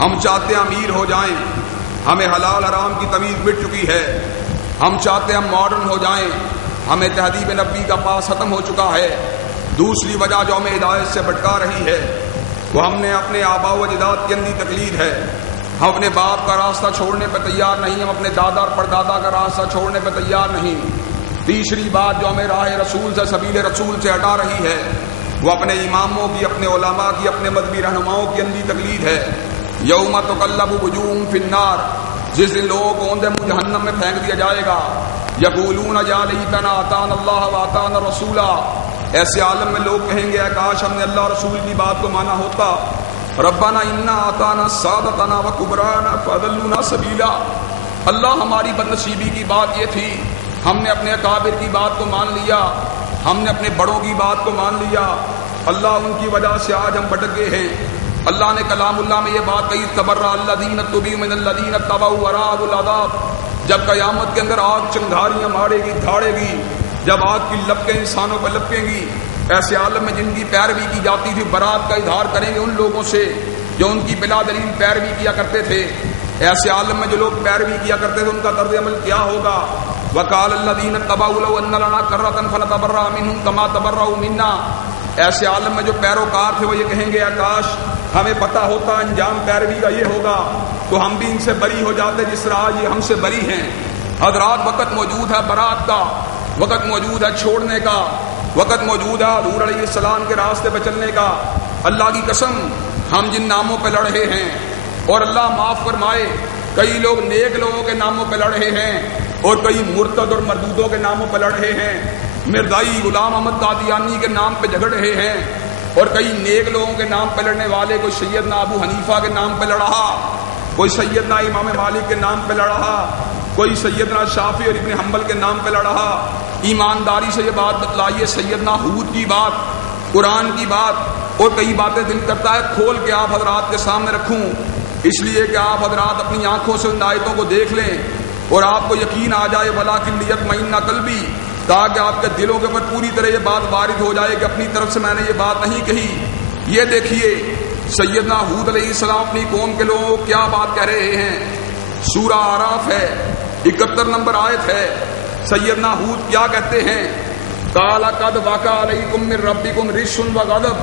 ہم چاہتے ہیں امیر ہو جائیں، ہمیں حلال حرام کی تمیز مٹ چکی ہے۔ ہم چاہتے ہیں ہم ماڈرن ہو جائیں، ہمیں تہذیب نبی کا پاس ختم ہو چکا ہے۔ دوسری وجہ جو ہمیں ہدایت سے بھٹکا رہی ہے وہ ہم نے اپنے آباء و اجداد کی اندھی تقلید ہے۔ ہم اپنے باپ کا راستہ چھوڑنے پہ تیار نہیں، ہم اپنے دادا اور پردادا کا راستہ چھوڑنے پہ تیار نہیں۔ تیسری بات جو ہمیں راہ رسول سے، سبیل رسول سے ہٹا رہی ہے وہ اپنے اماموں کی، اپنے علماء کی، اپنے مذہبی رہنماؤں کی اندھی تقلید ہے۔ یوم تقلب وجوہہم فی النار، جس دن لوگوں کو اوندے منہ جہنم میں پھینک دیا جائے گا۔ یقولون یا لیتنا اطعنا اللہ واطعنا الرسول، ایسے عالم میں لوگ کہیں گے اے کاش ہم نے اللہ رسول کی بات کو مانا ہوتا۔ ربنا انا اطعنا سادتنا وکبراءنا فاضلونا سبیلا، اللہ ہماری بدنصیبی کی بات یہ تھی، ہم نے اپنے اکابر کی بات کو مان لیا، ہم نے اپنے بڑوں کی بات کو مان لیا، اللہ ان کی وجہ سے آج ہم بھٹک گئے ہیں۔ اللہ نے کلام اللہ میں یہ بات کہی، تبرأ الذین اتبعوا من الذین اتبعوا وراءهم العذاب، جب قیامت کے اندر آگ چنگھاریاں مارے گی، دھاڑے گی، جب آگ کی لپٹیں انسانوں پر لپکیں گی، ایسے عالم میں جن کی پیروی کی جاتی تھی برات کا اظہار کریں گے ان لوگوں سے جو ان کی بلا دلیل پیروی کیا کرتے تھے۔ ایسے عالم میں جو لوگ پیروی کیا کرتے تھے ان کا طرز عمل کیا ہوگا؟ وقال الذین اتبعوا لو ان لنا کرۃ فنتبرأ منهم كما تبرؤوا منا، ایسے عالم میں جو پیروکار تھے وہ یہ کہیں گے کاش ہمیں پتا ہوتا انجام پیروی کا یہ ہوگا تو ہم بھی ان سے بری ہو جاتے جس طرح آج یہ ہم سے بری ہیں۔ حضرات وقت موجود ہے برات کا، وقت موجود ہے چھوڑنے کا، وقت موجود ہے حضور علیہ السلام کے راستے پہ چلنے کا۔ اللہ کی قسم ہم جن ناموں پہ لڑ رہے ہیں، اور اللہ معاف فرمائے کئی لوگ نیک لوگوں کے ناموں پہ لڑ رہے ہیں اور کئی مرتد اور مردودوں کے ناموں پہ لڑ رہے ہیں، مرزائی غلام احمد قادیانی کے نام پہ جھگڑ رہے ہیں، اور کئی نیک لوگوں کے نام پہ لڑنے والے کوئی سیدنا ابو حنیفہ کے نام پہ لڑا، کوئی سیدنا امام مالک کے نام پہ لڑا، کوئی سیدنا شافعی اور ابن حنبل کے نام پہ لڑا۔ ایمانداری سے یہ بات بتلائیے، سیدنا ہود کی بات، قرآن کی بات اور کئی باتیں دل کرتا ہے کھول کے آپ حضرات کے سامنے رکھوں، اس لیے کہ آپ حضرات اپنی آنکھوں سے ان آیتوں کو دیکھ لیں اور آپ کو یقین آ جائے وَلَٰكِن لِيَطْمَئِنَّ قَلْبِي، تاکہ آپ کے دلوں کے اوپر پوری طرح یہ بات وارد ہو جائے کہ اپنی طرف سے میں نے یہ بات نہیں کہی۔ یہ دیکھیے سیدنا ہود علیہ السلام اپنی قوم کے لوگوں کو کیا بات کہہ رہے ہیں۔ سورہ اعراف ہے، 71 نمبر آیت ہے۔ سیدنا ہود کیا کہتے ہیں؟ قَالَ قَدْ وَقَعَ عَلَيْكُم مِّن رَّبِّكُمْ رِجْسٌ وَغَضَبٌ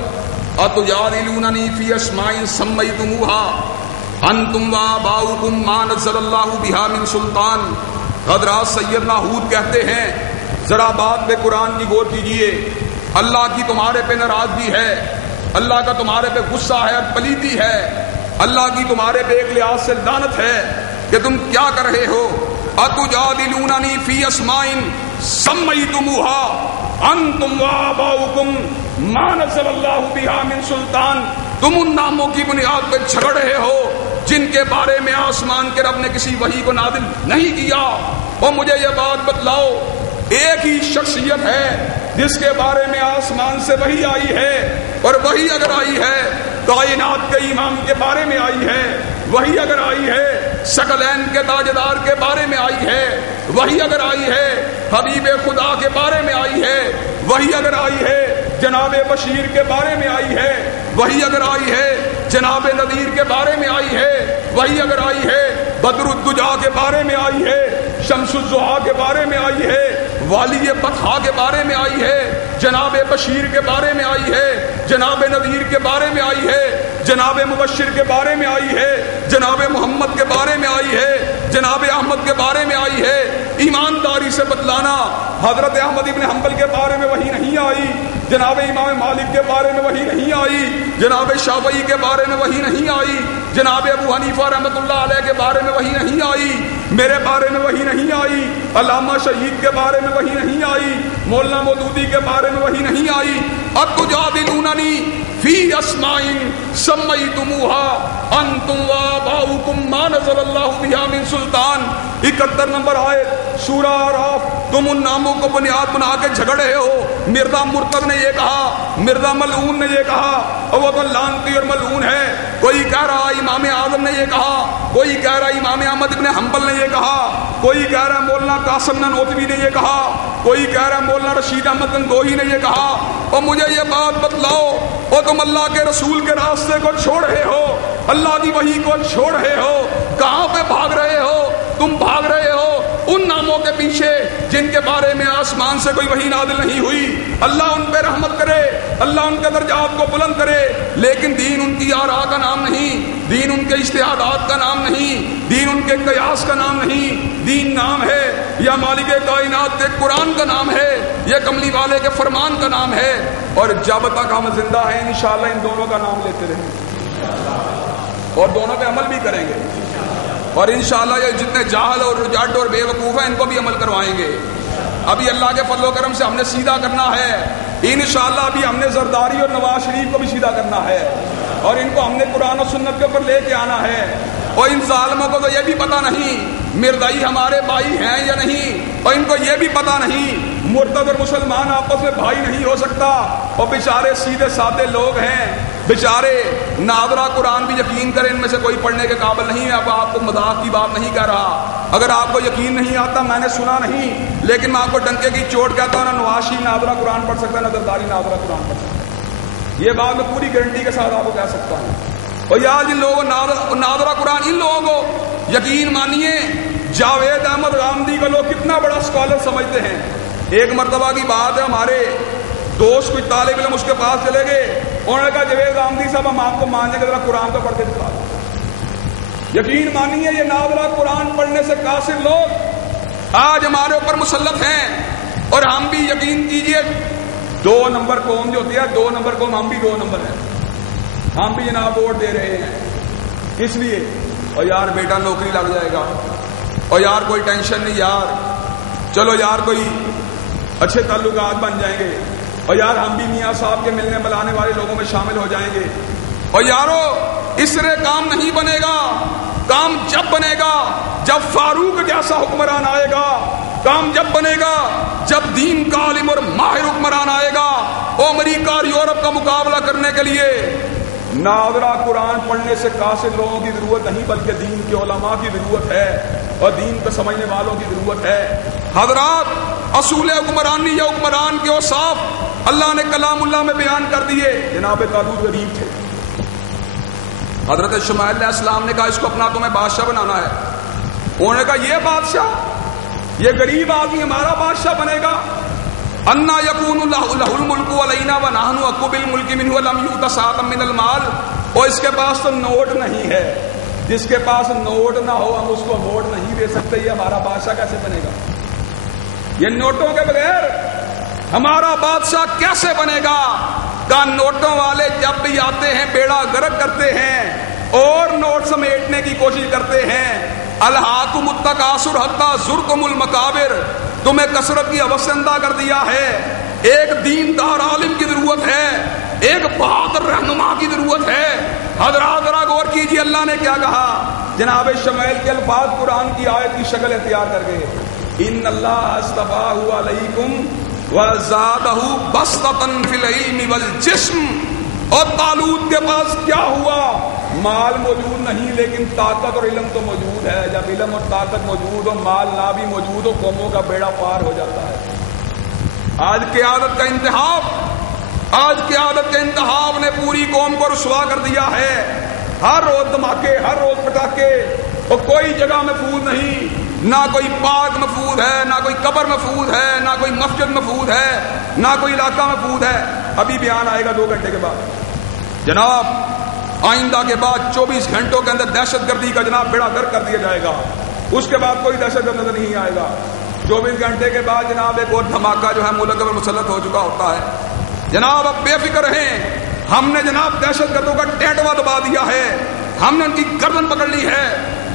أَتُجَادِلُونَنِي فِي أَسْمَاءٍ سَمَّيْتُمُوهَا أَنتُمْ وَآبَاؤُكُم مَّا نَزَّلَ اللَّهُ بِهَا مِن سُلْطَانٍ۔ حضرات سیدنا ہود کہتے ہیں ذرا بات پہ قرآن کی غور کیجئے، اللہ کی تمہارے پہ ناراضگی ہے، اللہ کا تمہارے پہ غصہ ہے اور پلیتی ہے، اللہ کی تمہارے پہ ایک لحاظ سے لعنت ہے کہ تم کیا کر رہے ہو۔ أَتُجَادِلُونَنِي فِي أَسْمَاءٍ سَمَّيْتُمُوهَا أَنتُمْ وَآبَاؤُكُم مَّا نَزَّلَ اللَّهُ بِهَا مِن سُلْطَانٍ، تم ان ناموں کی بنیاد پہ جھگڑ رہے ہو جن کے بارے میں آسمان کے رب نے کسی وحی کو نازل نہیں کیا۔ اور مجھے یہ بات بتلاؤ، ایک ہی شخصیت ہے جس کے بارے میں آسمان سے وحی آئی ہے، اور وحی اگر آئی ہے کائنات کے امام کے بارے میں آئی ہے، وحی اگر آئی ہے ثقلین کے تاجدار کے بارے میں آئی ہے، وحی اگر آئی ہے حبیب خدا کے بارے میں آئی ہے، وحی اگر آئی ہے جناب بشیر کے بارے میں آئی ہے، وحی اگر آئی ہے جناب نذیر کے بارے میں آئی ہے، وحی اگر آئی ہے بدر الدجا کے بارے میں آئی ہے، شمس الضحیٰ کے بارے میں آئی ہے، والی بطحا کے بارے میں آئی ہے، جناب بشیر کے بارے میں آئی ہے، جناب نذیر کے بارے میں آئی ہے، جناب مبشر کے بارے میں آئی ہے، جناب محمد کے بارے میں آئی ہے، جناب احمد کے بارے میں آئی ہے۔ ایمانداری سے بتلانا، حضرت احمد ابن حنبل کے بارے میں وحی نہیں آئی، جناب امام مالک کے بارے میں وحی نہیں آئی، جناب شافعی کے بارے میں وحی نہیں آئی، جناب ابو حنیفہ رحمۃ اللہ علیہ کے بارے میں وحی نہیں آئی، میرے بارے میں وحی نہیں آئی، علامہ شہید کے بارے میں وحی نہیں آئی، مولانا مودودی کے بارے میں وحی نہیں آئی۔ أَتُجَادِلُونَنِي فِي أَسْمَاءٍ سَمَّيْتُمُوهَا أَنتُمْ وَآبَاؤُكُم مَّا نَزَّلَ اللَّهُ بِهَا مِن سُلْطَانٍ۔ 71 نمبر آیت سورہ اعراف۔ تم ان ناموں کو بنیاد بنا کے جھگڑ رہے ہو۔ مرزا مرتد نے یہ کہا، مرزا ملعون نے یہ کہا، اور وہ تو لعنتی اور ملعون ہے۔ کوئی کہہ رہا امام اعظم نے یہ کہا، کوئی کہہ رہا امام احمد ابن حنبل نے یہ کہا، کوئی کہہ رہا مولانا قاسم نانوتوی نے یہ کہا، کوئی کہہ رہا مولانا رشید احمد گنگوہی نے یہ کہا۔ اور مجھے یہ بات بتلاؤ، اور تم اللہ کے رسول کے راستے کو چھوڑ رہے ہو، اللہ کی وحی کو چھوڑ رہے ہو؟ کہاں پہ بھاگ رہے ہو؟ تم بھاگ رہے ہو ان ناموں کے پیچھے جن کے بارے میں آسمان سے کوئی وحی نازل نہیں ہوئی۔ اللہ ان پہ رحمت کرے، اللہ ان کے درجات کو بلند کرے، لیکن دین ان کی آراء کا نام نہیں، دین ان کے اجتہادات کا نام نہیں، دین ان کے قیاس کا نام نہیں، دین نام ہے یا مالک کائنات کے قرآن کا نام ہے، یہ کملی والے کے فرمان کا نام ہے۔ اور جب تک ہم زندہ ہیں انشاءاللہ ان دونوں کا نام لیتے رہیں گے اور دونوں پہ عمل بھی کریں گے، اور انشاءاللہ یہ جتنے جاہل اور رجاڈ اور بے وقوف ہیں ان کو بھی عمل کروائیں گے۔ ابھی اللہ کے فضل و کرم سے ہم نے سیدھا کرنا ہے انشاءاللہ، ابھی ہم نے زرداری اور نواز شریف کو بھی سیدھا کرنا ہے، اور ان کو ہم نے قرآن و سنت کے اوپر لے کے آنا ہے۔ اور ان ظالموں کو تو یہ بھی پتہ نہیں مرزائی ہمارے بھائی ہیں یا نہیں، اور ان کو یہ بھی پتہ نہیں مرتد اور مسلمان آپس میں بھائی نہیں ہو سکتا، اور بیچارے سیدھے سادے لوگ ہیں بیچارے۔ ناظرہ قرآن بھی یقین کریں ان میں سے کوئی پڑھنے کے قابل نہیں ہے۔ اب آپ کو مذاق کی بات نہیں کہہ رہا، اگر آپ کو یقین نہیں آتا میں نے سنا نہیں، لیکن میں آپ کو ڈنکے کی چوٹ کہتا ہوں نہ نواز شریف ناظرہ قرآن پڑھ سکتا ہے نہ زرداری ناظرہ قرآن پڑھ سکتا ہے، یہ بات میں پوری گارنٹی کے ساتھ آپ کو کہہ سکتا ہوں۔ اور یار جن لوگوں ناظرہ قرآن، ان لوگوں کو یقین مانیے جاوید احمد غامدی کو لوگ کتنا بڑا اسکالر سمجھتے ہیں۔ ایک مرتبہ کی بات ہے، ہمارے دوست کوئی طالب علم اس کے پاس چلے گئے، انہوں نے کہا جاوید غامدی صاحب ہم آپ کو ماننے کے ذرا قرآن کو پڑھ کے دکھا دیں۔ یقین مانیے یہ ناظرہ قرآن پڑھنے سے قاصر لوگ آج ہمارے اوپر مسلط ہیں، اور ہم بھی یقین کیجئے 2 نمبر قوم جو ہوتی ہے، 2 نمبر قوم، ہم بھی 2 نمبر ہیں، ہم بھی جناب ووٹ دے رہے ہیں اس لیے۔ اور یار بیٹا نوکری لگ جائے گا، اور یار کوئی ٹینشن نہیں یار، چلو یار کوئی اچھے تعلقات بن جائیں گے، اور یار ہم بھی میاں صاحب کے ملنے ملانے والے لوگوں میں شامل ہو جائیں گے۔ اور یارو اس طرح کام نہیں بنے گا، کام جب بنے گا جب فاروق جیسا حکمران آئے گا، کام جب بنے گا جب دین کا عالم اور ماہر حکمران آئے گا۔ وہ امریکہ اور یورپ کا مقابلہ کرنے کے لیے ناظرہ قرآن پڑھنے سے قاصر لوگوں کی ضرورت نہیں بلکہ دین کے علماء کی ضرورت ہے اور دین کو سمجھنے والوں کی ضرورت ہے۔ حضرات اصول حکمرانی یا حکمران کے اوصاف اللہ نے کلام اللہ میں بیان کر دیے۔ جناب طالوت غریب تھے، حضرت شمائیل علیہ السلام نے کہا اس کو اپنا تمہیں بادشاہ بنانا ہے، انہوں نے کہا یہ بادشاہ، یہ غریب آدمی ہمارا بادشاہ بنے گا؟ انا یکون لہ الملک علینا ونحن احق بالملک منہ ولم یؤت ساعۃ من المال۔ اور اس کے پاس تو نوٹ نہیں ہے، جس کے پاس نوٹ نہ ہو ہم اس کو ووٹ نہیں دے سکتے، یہ ہمارا بادشاہ کیسے بنے گا؟ یہ نوٹوں کے بغیر ہمارا بادشاہ کیسے بنے گا؟ کا نوٹوں والے جب بھی آتے ہیں بیڑا غرق کرتے ہیں اور نوٹ سمیٹنے کی کوشش کرتے ہیں۔ الہاکم التکاثر حتی زرتم المقابر، تمہیں کثرت کی ہوس سے اندھا کر دیا ہے۔ ایک دیندار عالم کی ضرورت ہے، ایک بہادر رہنما کی ضرورت ہے۔ حضرات ذرا غور کیجیے اللہ نے کیا کہا۔ جناب شمائیل کے الفاظ قرآن کی آیت کی شکل اختیار کر گئے، ان اللہ اصطفاہ علیکم وزادہ بسطۃ فی العلم والجسم۔ اور طالوت کے پاس کیا ہوا؟ مال موجود نہیں لیکن طاقت اور علم تو موجود ہے۔ جب علم اور طاقت موجود ہو، مال نہ بھی موجود ہو، قوموں کا بیڑا پار ہو جاتا ہے۔ آج قیادت کا انتخاب، آج قیادت کے انتخاب نے پوری قوم کو رسوا کر دیا ہے۔ ہر روز دھماکے، ہر روز پٹاخے، اور کوئی جگہ محفوظ نہیں، نہ کوئی پارک محفوظ ہے، نہ کوئی قبر محفوظ ہے، نہ کوئی مسجد محفوظ ہے، نہ کوئی علاقہ محفوظ ہے۔ ابھی بیان آئے گا 2 گھنٹے کے بعد، جناب آئندہ کے بعد 24 گھنٹوں کے اندر دہشت گردی کا جناب بیڑا غرق کر دیا جائے گا، اس کے بعد کوئی دہشت گرد نظر نہیں آئے گا۔ 24 گھنٹے کے بعد جناب ایک اور دھماکہ جو ہے ملک پر مسلط ہو چکا ہوتا ہے۔ جناب اب بے فکر رہیں، ہم نے جناب دہشت گردوں کا ٹینٹوا دبا دیا ہے، ہم نے ان کی گردن پکڑ لی ہے،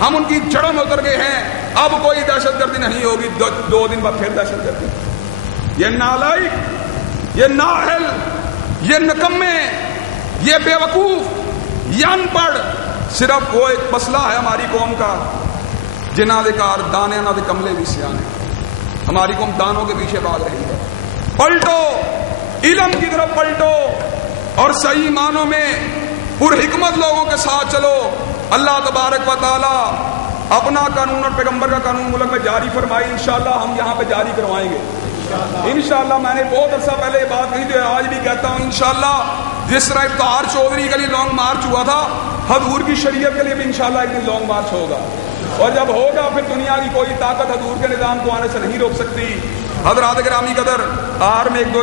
ہم ان کی جڑوں میں اتر گئے ہیں، اب کوئی دہشت گردی نہیں ہوگی۔ 2 دن بعد پھر دہشت گردی۔ یہ نالائق، یہ نااہل، یہ نکمے، یہ بے وقوف، یہ ان پڑھ، صرف وہ ایک مسئلہ ہے ہماری قوم کا، جنہ دے کار دانے نہ دے کملے بھی سیانے۔ ہماری قوم دانوں کے پیچھے بھاگ رہی ہے۔ پلٹو، علم کی طرف پلٹو، اور صحیح معنوں میں پرحکمت لوگوں کے ساتھ چلو۔ اللہ تبارک و تعالی اپنا قانون اور پیغمبر کا قانون ملک میں جاری فرمائی، انشاءاللہ ہم یہاں پہ جاری کروائیں گے انشاءاللہ۔ میں نے بہت عرصہ پہلے یہ بات کہی تھی، آج بھی کہتا ہوں انشاءاللہ۔ جس طرح افتخار چودھری کا لانگ مارچ ہوا تھا، حضور کی شریعت کے لیے بھی انشاءاللہ ایک دن لانگ مارچ ہوگا، اور جب ہوگا پھر دنیا کی کوئی طاقت حضور کے نظام کو آنے سے نہیں روک سکتی۔ حضرات گرامی قدر، آخر میں ایک دو